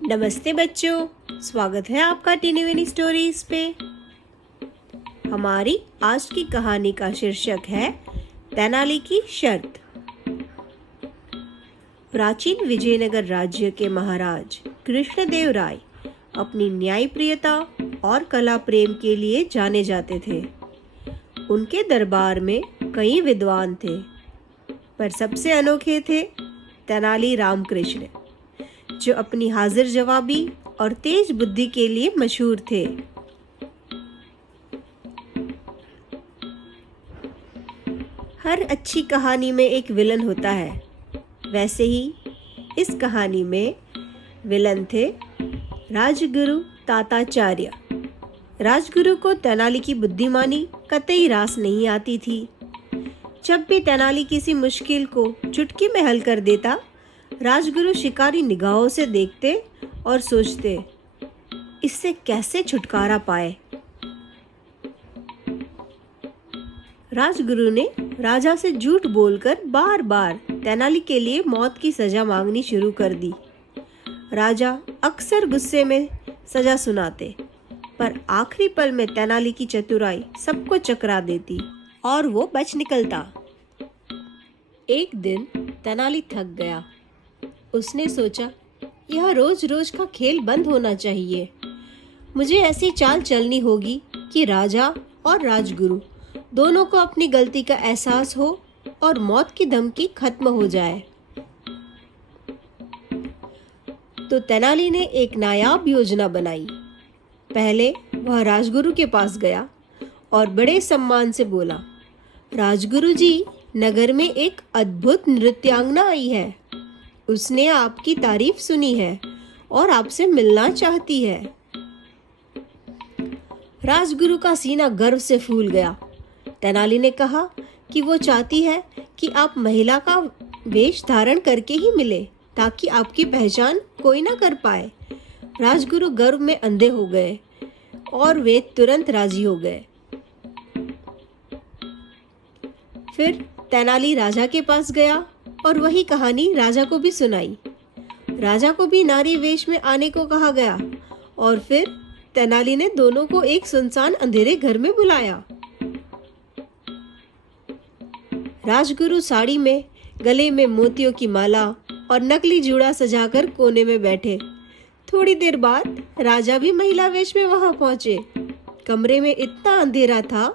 नमस्ते बच्चों, स्वागत है आपका टीनी विनी स्टोरीज पे। हमारी आज की कहानी का शीर्षक है तेनाली की शर्त। प्राचीन विजयनगर राज्य के महाराज कृष्णदेव राय अपनी न्यायप्रियता और कला प्रेम के लिए जाने जाते थे। उनके दरबार में कई विद्वान थे, पर सबसे अनोखे थे तेनाली रामकृष्ण, जो अपनी हाजिर जवाबी और तेज बुद्धि के लिए मशहूर थे। हर अच्छी कहानी में एक विलन होता है, वैसे ही इस कहानी में विलन थे राजगुरु ताताचार्य। राजगुरु को तेनाली की बुद्धिमानी कतई रास नहीं आती थी। जब भी तेनाली किसी मुश्किल को चुटकी में हल कर देता, राजगुरु शिकारी निगाहों से देखते और सोचते, इससे कैसे छुटकारा पाए। राजगुरु ने राजा से झूठ बोलकर बार बार तेनाली के लिए मौत की सजा मांगनी शुरू कर दी। राजा अक्सर गुस्से में सजा सुनाते, पर आखिरी पल में तेनाली की चतुराई सबको चकरा देती और वो बच निकलता। एक दिन तेनाली थक गया। उसने सोचा, यह रोज रोज का खेल बंद होना चाहिए। मुझे ऐसी चाल चलनी होगी कि राजा और राजगुरु दोनों को अपनी गलती का एहसास हो और मौत की धमकी खत्म हो जाए। तो तेनाली ने एक नायाब योजना बनाई। पहले वह राजगुरु के पास गया और बड़े सम्मान से बोला, राजगुरु जी, नगर में एक अद्भुत नृत्यांगना आई है। उसने आपकी तारीफ सुनी है और आपसे मिलना चाहती है। राजगुरु का सीना गर्व से फूल गया। तेनाली ने कहा कि वो चाहती है कि आप महिला का वेश धारण करके ही मिले, ताकि आपकी पहचान कोई ना कर पाए। राजगुरु गर्व में अंधे हो गए और वे तुरंत राजी हो गए। फिर तेनाली राजा के पास गया और वही कहानी राजा को भी सुनाई। राजा को भी नारी वेश में आने को कहा गया और फिर तेनाली ने दोनों को एक सुनसान अंधेरे घर में बुलाया। राजगुरु साड़ी में, गले में मोतियों की माला और नकली जूड़ा सजाकर कोने में बैठे। थोड़ी देर बाद राजा भी महिला वेश में वहां पहुंचे। कमरे में इतना अंधेरा था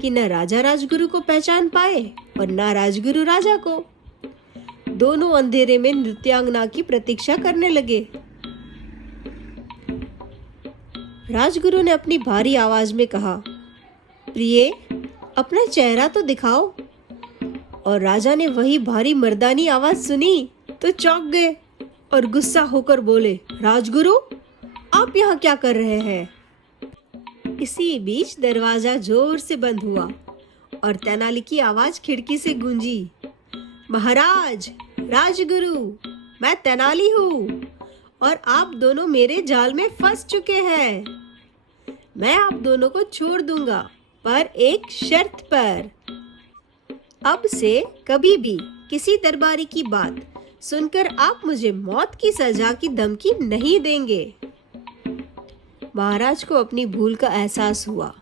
कि न राजा राजगुरु को पहचान पाए और न राजगुरु राजा को। दोनों अंधेरे में नृत्यांगना की प्रतीक्षा करने लगे। राजगुरु ने अपनी भारी आवाज में कहा, प्रिय, अपना चेहरा तो दिखाओ। और राजा ने वही भारी मर्दानी आवाज सुनी तो चौंक गए और गुस्सा होकर बोले, राजगुरु, आप यहाँ क्या कर रहे हैं? इसी बीच दरवाजा जोर से बंद हुआ और तेनाली की आवाज खिड़की से गूंजी, महाराज, राजगुरु, मैं तेनाली हूँ और आप दोनों मेरे जाल में फंस चुके हैं। मैं आप दोनों को छोड़ दूंगा, पर एक शर्त पर। अब से कभी भी किसी दरबारी की बात सुनकर आप मुझे मौत की सजा की धमकी नहीं देंगे। महाराज को अपनी भूल का एहसास हुआ।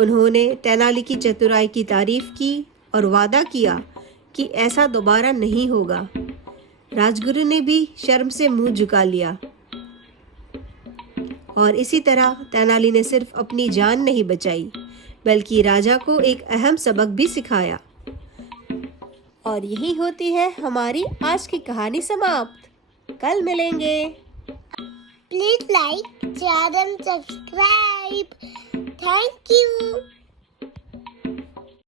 उन्होंने तेनाली की चतुराई की तारीफ की और वादा किया कि ऐसा दोबारा नहीं होगा। राजगुरु ने भी शर्म से मुंह झुका लिया। और इसी तरह तेनाली ने सिर्फ अपनी जान नहीं बचाई, बल्कि राजा को एक अहम सबक भी सिखाया। और यही होती है हमारी आज की कहानी समाप्त। कल मिलेंगे। Please like, share and subscribe. Thank you.